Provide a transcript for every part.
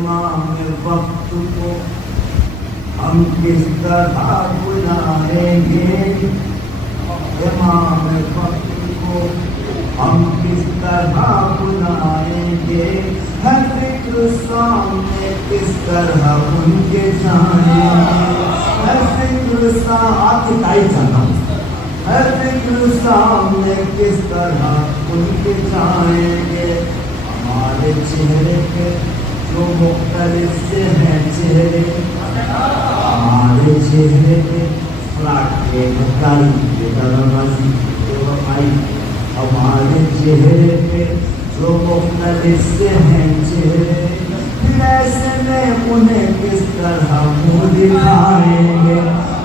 امام وقت کو ہم کس طرح بلائیں گے؟ امام وقت کو ہم کس طرح بلائیں گے؟ ہے فکر سامنے کس طرح ان کے جائیں گے؟ ہے فکر سامنے کس طرح ان کے جائیں گے؟ ہمارے چہرے پہ جو مختلف سے ہیں چہرے، ہمارے چہرے پہ فلاٹ کے بھکاری کے دربازی کے وفائی، ہمارے چہرے پہ جو مختلف سے ہیں چہرے، پھر ایسے میں انہیں کس طرح منہ دکھائیں گے؟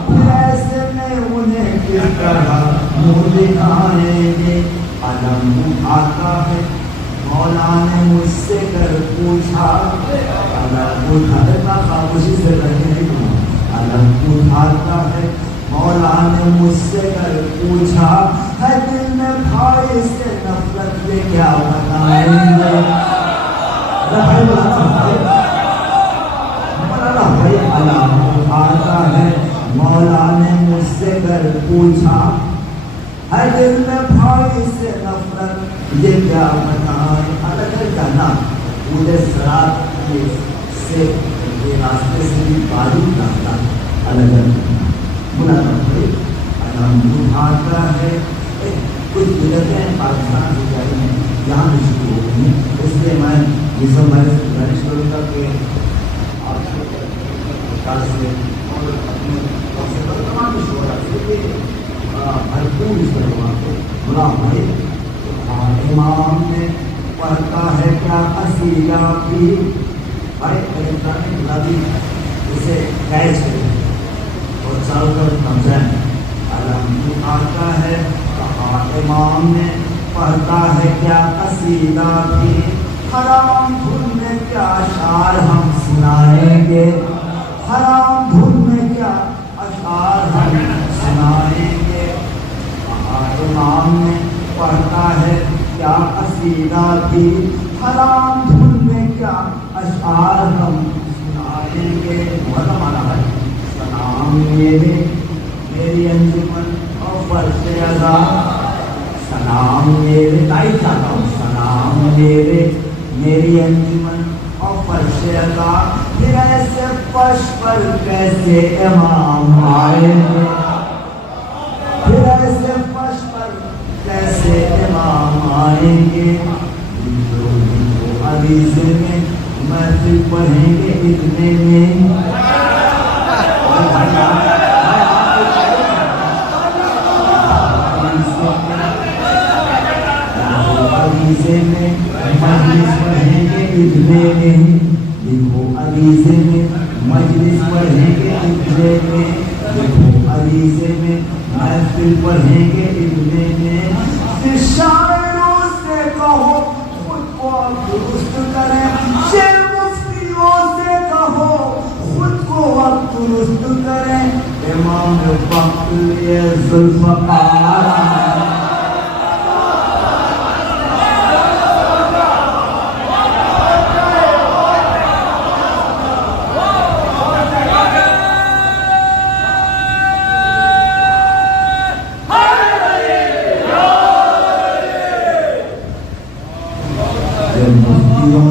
پھر ایسے میں انہیں کس طرح منہ دکھائیں گے؟ علم اٹھاتا ہے مولا نے مجھ سے کر پوچھا، علم اٹھاتا خاموشی سے رہنے کو، علم اٹھاتا ہے مولا نے مجھ سے کر پوچھا، ہے دل میں بھائی سے نفرت کے کیا بتائیں گے؟ علم اٹھاتا ہے مولا نے مجھ سے کر پوچھا، ہے دل میں بھائی سے نفرت یہ کیا بتائیں؟ الگ کہنا پورے سرات سے یہ راستے سے بھی باریک راستہ الگ بنا علم اٹھاتا ہے۔ کچھ بدعتیں پاکستان سے جاری ہیں، یہاں بھی شروع ہو گئی ہیں، اس لیے میں یہ سب میں شروع کر کے آپ سے اور اپنے تمام شعرا سے بھرپور اس طرح کو بلا بھائی امام نے پڑھتا ہے کیا قصیدہ بھی بھائی الیکٹرانک گلابی اسے کیچ کریں اور چل کر سمجھائیں۔ علم آتا ہے کہا امام نے پڑھتا ہے کیا قصیدہ بھی، حرام دھن میں کیا اشعار ہم سنائیں گے؟ حرام دھن میں کیا اشعار ہم سنائیں گے؟ امام نے پڑھتا ہے کیا قصیدہ بھی، حرام دھن میں کیا اشعار ہم سنائیں گے؟ مانا ہے سلام میری انجمن اور فرش ادا، سلام میرے تائی چاہتا ہوں، سلام میری انجمن اور فرش ادا، پھر ایسے فرش پر کیسے امام آئیں گے؟ پھر ایسے فرش پر کیسے امام آئیں گے؟ عزیز میں محفل پڑھیں گے اتنے میں، عزیزے میں مجلس پڑھیں گے اتنے میں، دیکھو عزیزے میں مجلس پڑھیں گے اتنے میں، دیکھو عزیزے میں محفل پڑھیں گے اتنے میں، شاعروں سے کہو خود کو درست کریں، شعر مفتیوں سے کہو خود کو اب درست کریں، امام وقت لیے ذوالفقار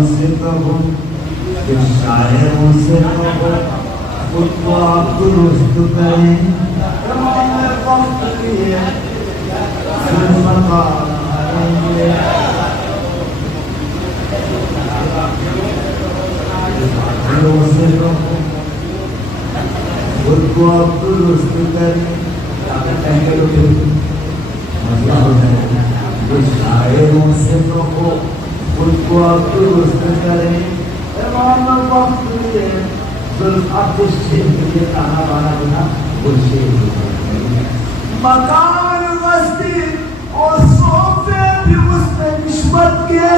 سے کہو، پھر شاعروں سے کہو خود کو آپ درست کریں، امام وقت لیے ذوالفقار آئیں گے۔ شاعروں سے کہو خود کو آپ درست کریں، کہیں گے تو مسئلہ ہو جائے گا۔ شاعروں سے کہو خود کو آپ درست کریں، امام وقت لیے آپ کو شیر کے لیے کہاں بانا بنا وہ شیر مکان وسطی اور صوفے بھی اس میں نسبت کے،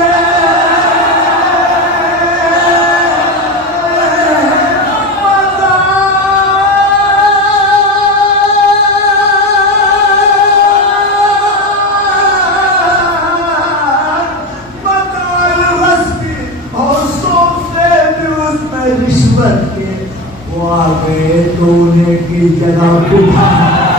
رشوت کے وہ آ گئے تو انہیں کی جگہ اٹھا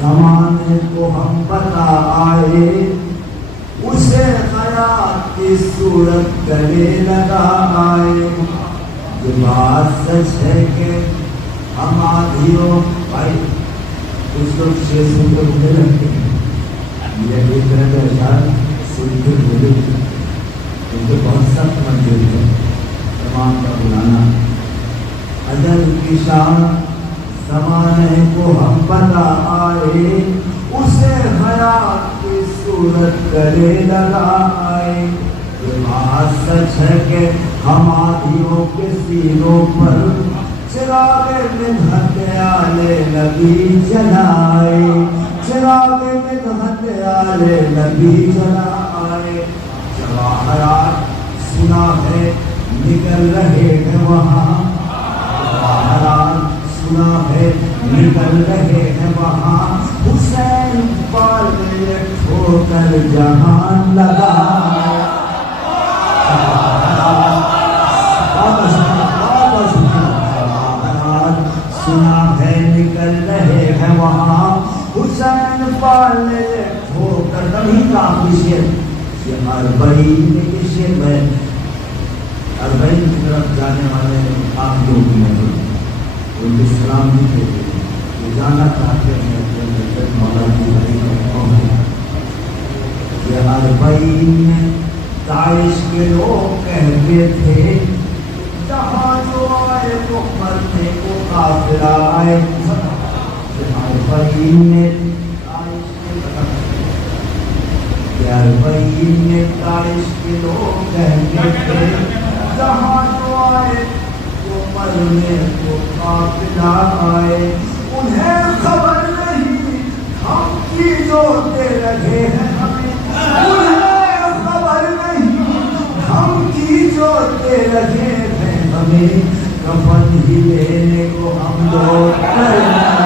زمانے کو ہم بتا آئے اسے خیال کی صورت گلے لگا آئے یہ بات سچ ہے کہ ہم آدھیوں بھائی کچھ لوگ شیر سن کر بھولے لگتے ہیں یہ ایک طرح کا اشار سن کر بھولے کیونکہ بہت سخت منظر ہے تمام کا بلانا اجل کی شان زمانے کو ہم بتا آئے اسے حیات کی صورت گلے لگا آئے یہ بات سچ ہے کہ ہم آدھیوں کے سینوں پر چراغ مدحت آل نبی جلائے چراغ مدحت آل نبی جلائے جواہرات سنا ہے نکل رہے ہیں وہاں جواہرات سنا ہے نکل رہے ہیں وہاں حسین پال میں ٹھوکر جہان لگا سنا ہے نکل رہے ہیں وہاں حسین پال میں ٹھوکر کبھی کافی شیر یہ اربعین کے شیر میں اربعین کی طرف جانے والے آپ لوگ کی نظر ان کے سلام بھی کہتے ہیں وہ جانا چاہتے ہیں اپنے مولا کی بھائی کا قوم ہے یہ اربعین میں داعش کے لوگ کہتے تھے جہاں جو آئے وہ مرنے کو کافر آئے یہ اربعین میں اربعین میں داعش کے لوگ کہتے تھے جہاں جو آئے مرنے کو قافلہ آئے انہیں خبر نہیں ہم کی جوتے لگے ہیں ہمیں انہیں خبر نہیں ہم کی جوتے لگے ہیں ہمیں کفن ہی لینے کو ہم لوگ